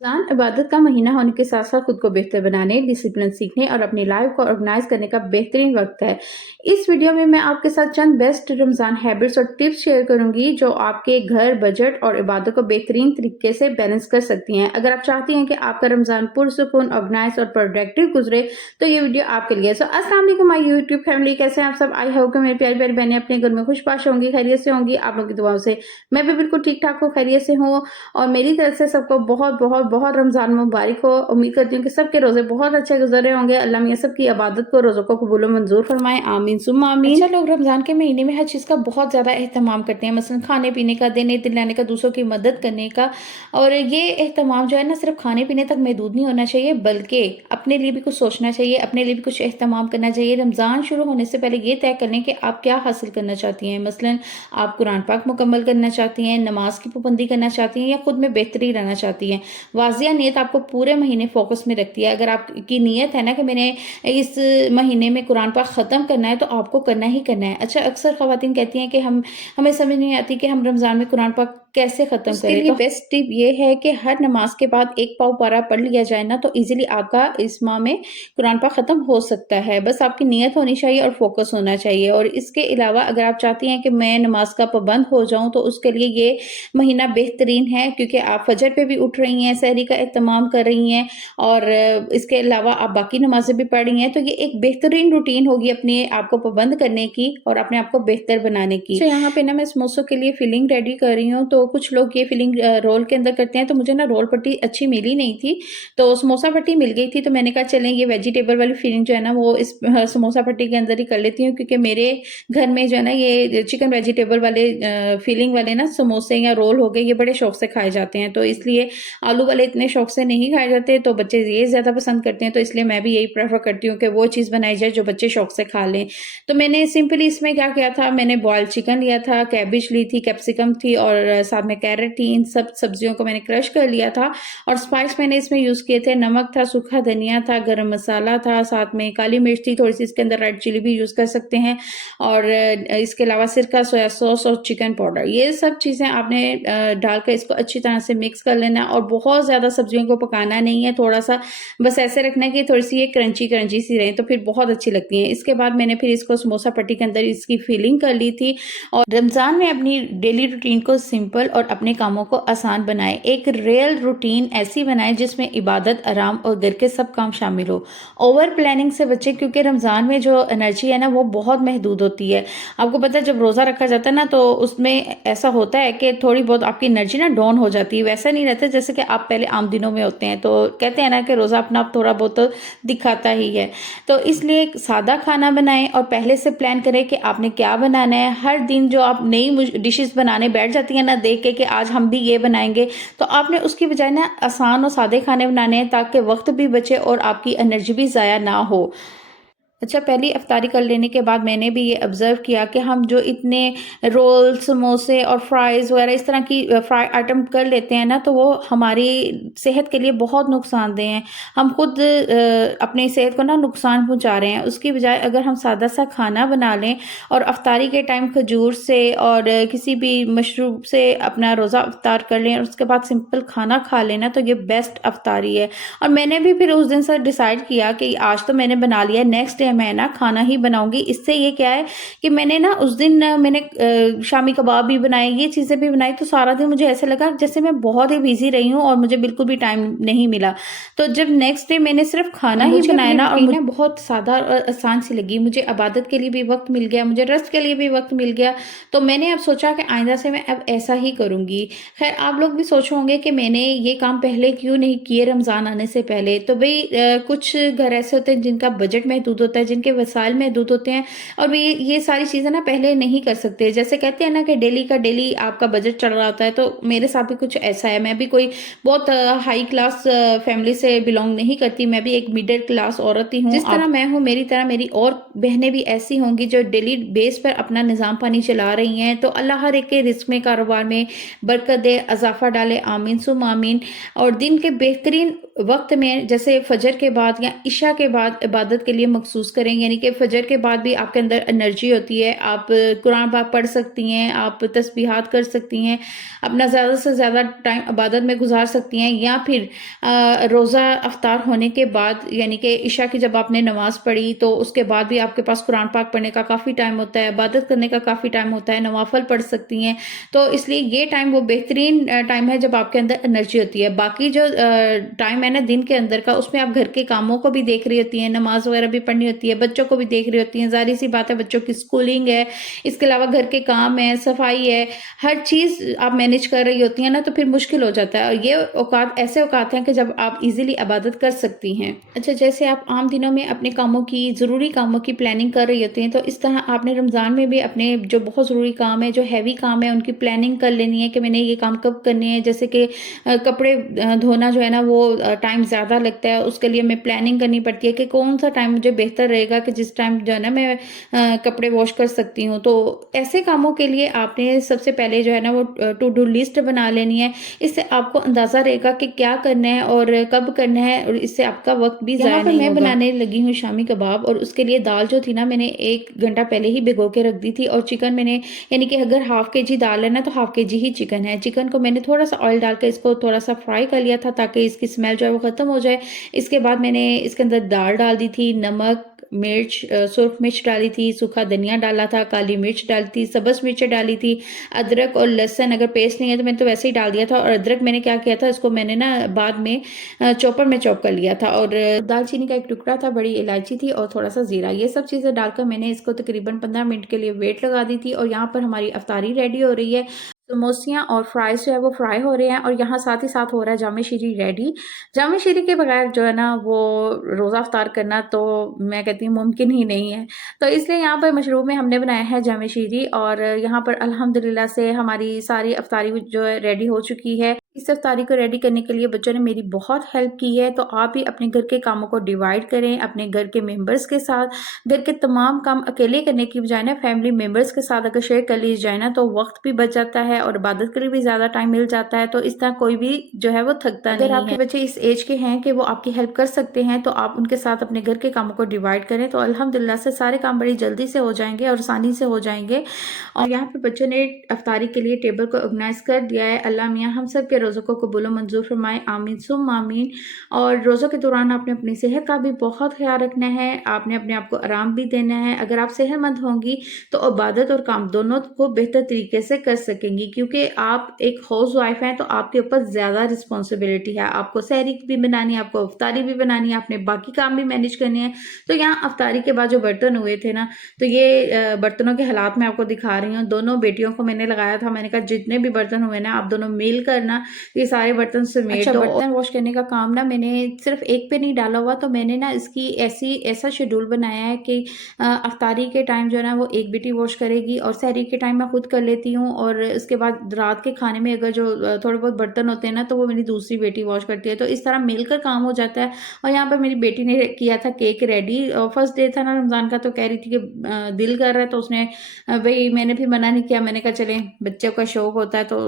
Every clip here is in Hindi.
रमज़ान इबादत का महीना होने के साथ-साथ खुद को बेहतर बनाने, डिसिप्लिन सीखने और अपनी लाइफ को ऑर्गेनाइज़ करने का बेहतरीन वक़्त है। इस वीडियो में मैं आपके साथ चंद बेस्ट रमज़ान हैबिट्स और टिप्स शेयर करूँगी जो आपके घर, बजट और इबादत को बेहतरीन तरीके से बैलेंस कर सकती हैं। अगर आप चाहती हैं कि आपका रमज़ान पुरसुकून, ऑर्गेनाइज़ और प्रोडक्टिव गुज़रे, तो ये वीडियो आपके लिए है। सो अस्सलाम वालेकुम माय यूट्यूब फैमिली, कैसे हैं आप सब? आई होप कि मेरी प्यारी-प्यारी बहनें अपने घर में खुश-बाश होंगी, खैरियत से होंगी। आप लोगों की दुआओं से मैं भी बिल्कुल ठीक-ठाक हूँ, खैरियत से हूँ और मेरी तरफ से सबको बहुत रमज़ान मुबारक हो। उम्मीद करती हूँ कि सबके रोज़े बहुत अच्छे गुज़र रहे होंगे। अल्लाह मियाँ सबकी इबादत को, रोज़ों को कबूल व मंज़ूर फरमाएँ। आमीन सुम्मा आमीन। अच्छा, लोग रमज़ान के महीने में हर चीज़ का बहुत ज़्यादा एहतमाम करते हैं, मसलन खाने-पीने का, देने दिलाने का, दूसरों की मदद करने का। और ये एहतमाम जो है ना, सिर्फ़ खाने-पीने तक महदूद नहीं होना चाहिए, बल्कि अपने लिए भी कुछ सोचना चाहिए, अपने लिए भी कुछ एहतमाम करना चाहिए। रमज़ान शुरू होने से पहले ये तय कर लें कि आप क्या हासिल करना चाहती हैं। मसलन आप कुरान पाक मुकम्मल करना चाहती हैं, नमाज की पाबंदी करना चाहती हैं या खुद में बेहतरी रहना चाहती हैं। वाज़िया नीयत आपको पूरे महीने फ़ोकस में रखती है। अगर आपकी नीयत है ना कि मैंने इस महीने में कुरान पाक ख़त्म करना है, तो आपको करना ही करना है। अच्छा, अक्सर ख़वातीन कहती हैं कि हमें समझ नहीं आती कि हम रमज़ान में कुरान पाक कैसे ख़त्म उसके करें। लिए तो बेस्ट टिप ये है कि हर नमाज के बाद एक पाव पारा पढ़ लिया जाए ना, तो ईज़िली आपका इस माह में कुरान पाक ख़त्म हो सकता है। बस आपकी नीयत होनी चाहिए और फ़ोकस होना चाहिए। और इसके अलावा अगर आप चाहती हैं कि मैं नमाज का पाबंद हो जाऊँ, तो उसके लिए ये महीना बेहतरीन है, क्योंकि आप फजर पे भी उठ रही हैं, सहरी का एहतमाम कर रही हैं और इसके अलावा आप बाकी नमाज़ें भी पढ़ रही हैं, तो ये एक बेहतरीन रूटीन होगी अपने आप को पाबंद करने की और अपने आप को बेहतर बनाने की। तो यहाँ पे ना मैं समोसों के लिए फिलिंग रेडी कर रही हूँ, तो कुछ लोग ये फिलिंग रोल के अंदर करते हैं, तो मुझे ना रोल पट्टी अच्छी मिली नहीं थी, तो समोसा पट्टी मिल गई थी, तो मैंने कहा चलें ये वेजिटेबल वाली फिलिंग जो है ना, वो इस समोसा पट्टी के अंदर ही कर लेती हूँ, क्योंकि मेरे घर में जो है ना, ये चिकन वेजिटेबल वाले फिलिंग वाले ना समोसे या रोल हो गए, ये बड़े शौक से खाए जाते हैं। तो इसलिए आलू वाले इतने शौक से नहीं खाए जाते, तो बच्चे ये ज़्यादा पसंद करते हैं, तो इसलिए मैं भी यही प्रेफ़र करती हूँ कि वो चीज़ बनाई जाए जो बच्चे शौक से खा लें। तो मैंने सिंपली इसमें क्या किया था, मैंने बॉइल्ड चिकन लिया था, कैबेज ली थी, कैप्सिकम थी और साथ में कैरेट थी। इन सब सब्जियों को मैंने क्रश कर लिया था और स्पाइस मैंने इसमें यूज़ किए थे, नमक था, सूखा धनिया था, गरम मसाला था, साथ में काली मिर्च थी, थोड़ी-सी इसके अंदर रेड चिली भी यूज़ कर सकते हैं और इसके अलावा सिरका, सोया सॉस और चिकन पाउडर, ये सब चीज़ें आपने डालकर इसको अच्छी तरह से मिक्स कर लेना और बहुत ज़्यादा सब्जियों को पकाना नहीं है, थोड़ा-सा बस ऐसे रखना है कि थोड़ी-सी ये क्रंची-क्रंची सी रहें, तो फिर बहुत अच्छी लगती हैं। इसके बाद मैंने फिर इसको समोसा पट्टी के अंदर इसकी फिलिंग कर ली थी और रमज़ान में अपनी डेली रूटीन को सिंपल और अपने कामों को आसान बनाएँ। एक रियल रूटीन ऐसी बनाएँ जिसमें इबादत, आराम और घर के सब काम शामिल हो। ओवर प्लानिंग से बचें, क्योंकि रमज़ान में जो एनर्जी है ना, वो बहुत महदूद होती है। आपको पता है, जब रोज़ा रखा जाता है ना, तो उसमें ऐसा होता है कि थोड़ी बहुत आपकी एनर्जी ना डाउन हो जाती है। वैसा नहीं रहता जैसे कि आप पहले आम दिनों में होते हैं। तो कहते हैं ना कि रोज़ा अपना आप थोड़ा बहुत तो दिखाता ही है। तो इसलिए एक सादा खाना बनाएँ और पहले से प्लान करें कि आपने क्या बनाना है। हर दिन जो आप नई डिशेज़ बनाने बैठ जाती हैं ना, देख के कि आज हम भी ये बनाएँगे, तो आपने उसकी बजाय ना आसान और सादे खाने बनाने हैं, ताकि वक़्त भी बचे और आपकी एनर्जी भी ज़ाया ना हो। अच्छा, पहली इफ्तारी कर लेने के बाद मैंने भी ये ऑब्ज़र्व किया कि हम जो इतने रोल, समोसे और फ्राइज़ वग़ैरह इस तरह की फ्राई आइटम कर लेते हैं ना, तो वो हमारी सेहत के लिए बहुत नुकसानदेह हैं। हम खुद अपनी सेहत को ना नुकसान पहुँचा रहे हैं। उसकी बजाय अगर हम सादा-सा खाना बना लें और इफ्तारी के टाइम खजूर से और किसी भी मशरूब से अपना रोज़ा इफ्तार कर लें और उसके बाद सिंपल खाना खा लें ना, तो ये बेस्ट इफ्तारी है। और मैंने भी फिर उस दिन से डिसाइड किया कि आज तो मैंने बना लिया, नेक्स्ट डे मैं ना खाना ही बनाऊँगी। इससे ये क्या है कि मैंने ना उस दिन मैंने शामी कबाब भी बनाए, ये चीज़ें भी बनाई, तो सारा दिन मुझे ऐसा लगा जैसे मैं बहुत ही बिज़ी रही हूँ और मुझे बिल्कुल भी टाइम नहीं मिला। तो जब नेक्स्ट डे मैंने सिर्फ़ खाना ही बनाया ना, और मुझे बहुत सादा और आसान सी लगी। मुझे इबादत के लिए भी वक़्त मिल गया, मुझे रेस्ट के लिए भी वक़्त मिल गया। तो मैंने अब सोचा कि आइंदा से मैं अब ऐसा ही करूँगी। ख़ैर, आप लोग भी सोच होंगे कि मैंने ये काम पहले क्यों नहीं किए रमज़ान आने से पहले। तो भई कुछ घर ऐसे होते हैं जिनका बजट महदूद होता है, जिनके वसाइल महदूद होते हैं और वे ये सारी चीज़ें ना पहले नहीं कर सकते। जैसे कहते हैं ना कि डेली का डेली आपका बजट चल रहा होता है, तो मेरे साथ भी कुछ ऐसा है। मैं भी कोई बहुत हाई क्लास फैमिली से बिलॉन्ग नहीं करती, मैं भी एक मिडिल क्लास औरत ही हूँ। जिस तरह मैं हूँ, मेरी तरह मेरी और बहनें भी ऐसी होंगी जो डेली बेस पर अपना निज़ाम पानी चला रही हैं। तो अल्लाह हर एक के रिज़्क में, कारोबार में बरकत दे, इज़ाफ़ा डाले, आमीन सुम्मा आमीन। और दिन के बेहतरीन वक़्त में जैसे फ़जर के बाद या इशा के बाद इबादत के लिए मख़सूस करें, यानी कि फ़जर के बाद भी आपके अंदर एनर्जी होती है, आप कुरान पाक पढ़ सकती हैं, आप तस्बीहात कर सकती हैं, अपना ज़्यादा से ज़्यादा टाइम इबादत में गुज़ार सकती हैं, या फिर रोज़ा इफ्तार होने के बाद यानी कि इशा की जब आपने नमाज़ पढ़ी तो उसके बाद भी आपके पास कुरान पाक पढ़ने का काफ़ी टाइम होता है, इबादत करने का काफ़ी टाइम होता है, नवाफ़िल पढ़ सकती हैं। तो इसलिए ये टाइम वो बेहतरीन टाइम है जब आपके अंदर एनर्जी होती है। बाकी जो टाइम है ना दिन के अंदर का, उसमें आप घर के कामों को भी देख रही होती हैं, नमाज़ वगैरह भी पढ़नी होती है, बच्चों को भी देख रही होती हैं, ज़ाहिर-सी बात है बच्चों की स्कूलिंग है, इसके अलावा घर के काम है, सफाई है, हर चीज़ आप मैनेज कर रही होती हैं ना, तो फिर मुश्किल हो जाता है। और ये औकात ऐसे औकात हैं कि जब आप ईज़िली इबादत कर सकती हैं। अच्छा, जैसे आप आम दिनों में अपने कामों की, ज़रूरी कामों की प्लानिंग कर रही होती हैं, तो इस तरह आपने रमज़ान में भी अपने जो बहुत ज़रूरी काम है, जो हैवी काम है, उनकी प्लानिंग कर लेनी है कि मैंने ये काम कब करने हैं। जैसे कि कपड़े धोना जो है ना वो टाइम ज़्यादा लगता है, उसके लिए हमें प्लानिंग करनी पड़ती है कि कौन-सा टाइम मुझे बेहतर रहेगा कि जिस टाइम जो है ना मैं कपड़े वॉश कर सकती हूँ। तो ऐसे कामों के लिए आपने सबसे पहले जो है ना वो टू डू लिस्ट बना लेनी है। इससे आपको अंदाज़ा रहेगा कि क्या करना है और कब करना है, और इससे आपका वक़्त भी ज़ाया नहीं होगा। मैं बनाने लगी हूँ शामी कबाब, और उसके लिए दाल जो थी ना मैंने 1 घंटा पहले ही भिगो के रख दी थी, और चिकन मैंने यानी कि अगर हाफ़ केजी दाल है ना तो हाफ़ केजी ही चिकन है। चिकन को मैंने थोड़ा-सा ऑयल डाल के इसको थोड़ा-सा फ्राई कर लिया था ताकि इसकी स्मेल जो है वो ख़त्म हो जाए। इसके बाद मैंने इसके अंदर दाल डाल दी थी, नमक, मिर्च, सुर्ख मिर्च डाली थी, सूखा धनिया डाला था, काली मिर्च डाली थी, सब्ज़ मिर्चें डाली थी, अदरक और लहसुन अगर पेस्ट नहीं है तो मैंने तो वैसे ही डाल दिया था। और अदरक मैंने क्या किया था, इसको मैंने ना बाद में चॉपर में चॉप कर लिया था, और दालचीनी का एक टुकड़ा था, बड़ी इलायची थी और थोड़ा-सा ज़ीरा, ये सब चीज़ें डालकर मैंने इसको तकरीबन 15 मिनट के लिए वेट लगा दी थी। और यहाँ पर हमारी इफ्तारी रेडी हो रही है। समोसियाँ और फ्राइज़ जो है वो फ्राई हो रहे हैं, और यहाँ साथ ही साथ हो रहा है जामे शीरी रेडी। जामे शीरी के बगैर जो है ना वो रोज़ा इफ्तार करना तो मैं कहती हूँ मुमकिन ही नहीं है। तो इसलिए यहाँ पर मशरूब में हमने बनाया है जामे शीरी, और यहाँ पर अल्हम्दुलिल्लाह से हमारी सारी इफ्तारी जो है रेडी हो चुकी है। इस इफ्तारी को रेडी करने के लिए बच्चों ने मेरी बहुत हेल्प की है। तो आप भी अपने घर के कामों को डिवाइड करें अपने घर के मेंबर्स के साथ। घर के तमाम काम अकेले करने की बजाय ना फैमिली मेंबर्स के साथ अगर शेयर कर ली जाए ना तो वक्त भी बच जाता है और इबादत के लिए भी ज़्यादा टाइम मिल जाता है। तो इस तरह कोई भी जो है वो थकता नहीं है। अगर आपके बच्चे इस एज के हैं कि वो आपकी हेल्प कर सकते हैं तो आप उनके साथ अपने घर के कामों को डिवाइड करें, तो अल्हम्दुलिल्लाह से सारे काम बड़ी जल्दी से हो जाएंगे और आसानी से हो जाएंगे। और यहाँ पे बच्चों ने इफ्तारी के लिए टेबल को ऑर्गेनाइज कर दिया है। अल्लाह मियाँ हम सब के रोज़ों को कबूल व मंजूर फरमाए, आमीन सुम आमीन। और रोज़ों के दौरान आपने अपनी सेहत का भी बहुत ख्याल रखना है, आपने अपने आप को आराम भी देना है। अगर आप सेहतमंद होंगी तो इबादत और काम दोनों को बेहतर तरीके से कर सकेंगी, क्योंकि आप एक हाउस वाइफ हैं तो आपके ऊपर ज़्यादा रिस्पॉन्सिबिलिटी है। आपको सहरी भी बनानी है, आपको इफ्तारी भी बनानी है, आपने बाकी काम भी मैनेज करने हैं। तो यहाँ इफ्तारी के बाद जो बर्तन हुए थे ना, तो ये बर्तनों के हालात मैं आपको दिखा रही हूँ। दोनों बेटियों को मैंने लगाया था, मैंने कहा जितने भी बर्तन हुए ना आप दोनों मिल कर ना ये सारे बर्तन समेट दो। बर्तन वॉश करने का काम ना मैंने सिर्फ एक पे नहीं डाला हुआ, तो मैंने ना इसकी ऐसा शेड्यूल बनाया है कि इफ्तारी के टाइम जो है ना वो एक बेटी वॉश करेगी और सहरी के टाइम मैं खुद कर लेती हूँ, और उसके बाद रात के खाने में अगर जो थोड़े बहुत बर्तन होते हैं ना तो वो मेरी दूसरी बेटी वॉश करती है। तो इस तरह मिलकर काम हो जाता है। और यहाँ पर मेरी बेटी ने किया था केक रेडी। फर्स्ट डे था ना रमज़ान का, तो कह रही थी कि दिल कर रहा है, तो उसने भाई मैंने भी मना नहीं किया। मैंने कहा चलें, बच्चों का शौक होता है तो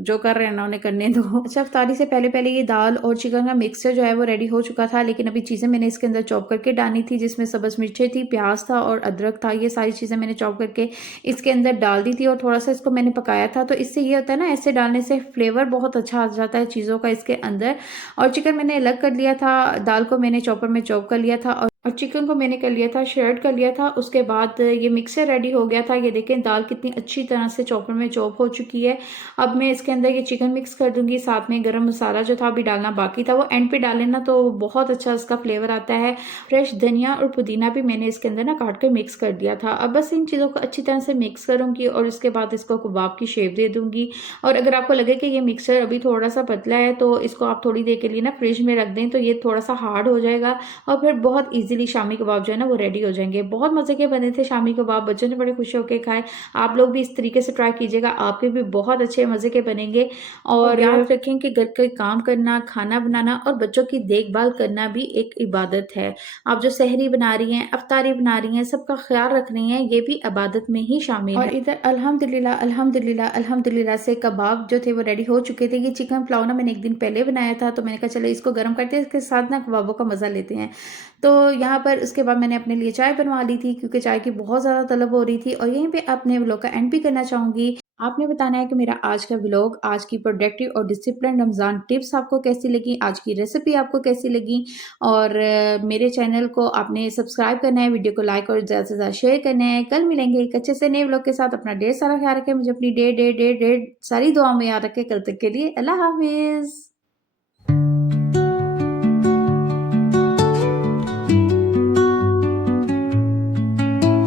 जो कर रहे हैं ना उन्हें करने दो। अच्छा, इफ्तारी से पहले ये दाल और चिकन का मिक्सचर जो है वो रेडी हो चुका था, लेकिन अभी चीज़ें मैंने इसके अंदर चॉप करके डाली थी, जिसमें सब्ज़ मिर्चें थी, प्याज था और अदरक था। ये सारी चीज़ें मैंने चॉप करके इसके अंदर डाल दी थी और थोड़ा सा इसको मैंने पकाया था। तो इससे ये होता है ना, ऐसे डालने से फ्लेवर बहुत अच्छा आ जाता है चीज़ों का इसके अंदर। और चिकन मैंने अलग कर लिया था, दाल को मैंने चॉपर में चॉप कर लिया था, और चिकन को मैंने कर लिया था श्रेड कर लिया था। उसके बाद ये मिक्सर रेडी हो गया था। ये देखें दाल कितनी अच्छी तरह से चॉपर में चॉप हो चुकी है। अब मैं इसके अंदर ये चिकन मिक्स कर दूंगी, साथ में गरम मसाला जो था अभी डालना बाकी था, वो एंड पे डालें ना तो बहुत अच्छा इसका फ्लेवर आता है। फ्रेश धनिया और पुदीना भी मैंने इसके अंदर ना काट कर मिक्स कर दिया था। अब बस इन चीज़ों को अच्छी तरह से मिक्स करूंगी और इसके बाद इसको कबाब की शेप दे दूंगी। और अगर आपको लगे कि ये मिक्सर अभी थोड़ा सा पतला है तो इसको आप थोड़ी देर के लिए ना फ्रिज में रख दें, तो ये थोड़ा सा हार्ड हो जाएगा और फिर बहुत ईजिली इज़िली शामी कबाब जो है ना वो रेडी हो जाएँगे। बहुत मज़े के बने थे शामी कबाब, बच्चों ने बड़े खुश होके खाए। आप लोग भी इस तरीके से ट्राई कीजिएगा, आपके भी बहुत अच्छे मज़े के बनेंगे। और याद रखें कि घर के काम करना, खाना बनाना और बच्चों की देखभाल करना भी एक इबादत है। आप जो सहरी बना रही हैं, इफ्तारी बना रही हैं, सबका ख़्याल रख रही हैं, ये भी इबादत में ही शामिल है। और इधर अल्हम्दुलिल्लाह, अल्हम्दुलिल्लाह, अल्हम्दुलिल्लाह से कबाब जो थे वो रेडी हो चुके थे। ये चिकन पुलाव ना मैंने एक दिन पहले बनाया था, तो मैंने कहा चलो इसको गरम करते हैं, इसके साथ ना कबाबों का मज़ा लेते हैं। तो यहाँ पर उसके बाद मैंने अपने लिए चाय बनवा ली थी, क्योंकि चाय की बहुत ज़्यादा तलब हो रही थी। और यहीं पे अपने व्लॉग का एंड भी करना चाहूँगी। आपने बताना है कि मेरा आज का व्लॉग, आज की प्रोडक्टिव और डिसिप्लिन रमज़ान टिप्स आपको कैसी लगी, आज की रेसिपी आपको कैसी लगी। और मेरे चैनल को आपने सब्सक्राइब करना है, वीडियो को लाइक और ज़्यादा से ज़्यादा शेयर करना है। कल मिलेंगे एक अच्छे से नए व्लॉग के साथ। अपना ढेर सारा ख्याल रखें, मुझे अपनी ढेर सारी दुआ में याद रखें। कल तक के लिए अल्लाह हाफ़िज़।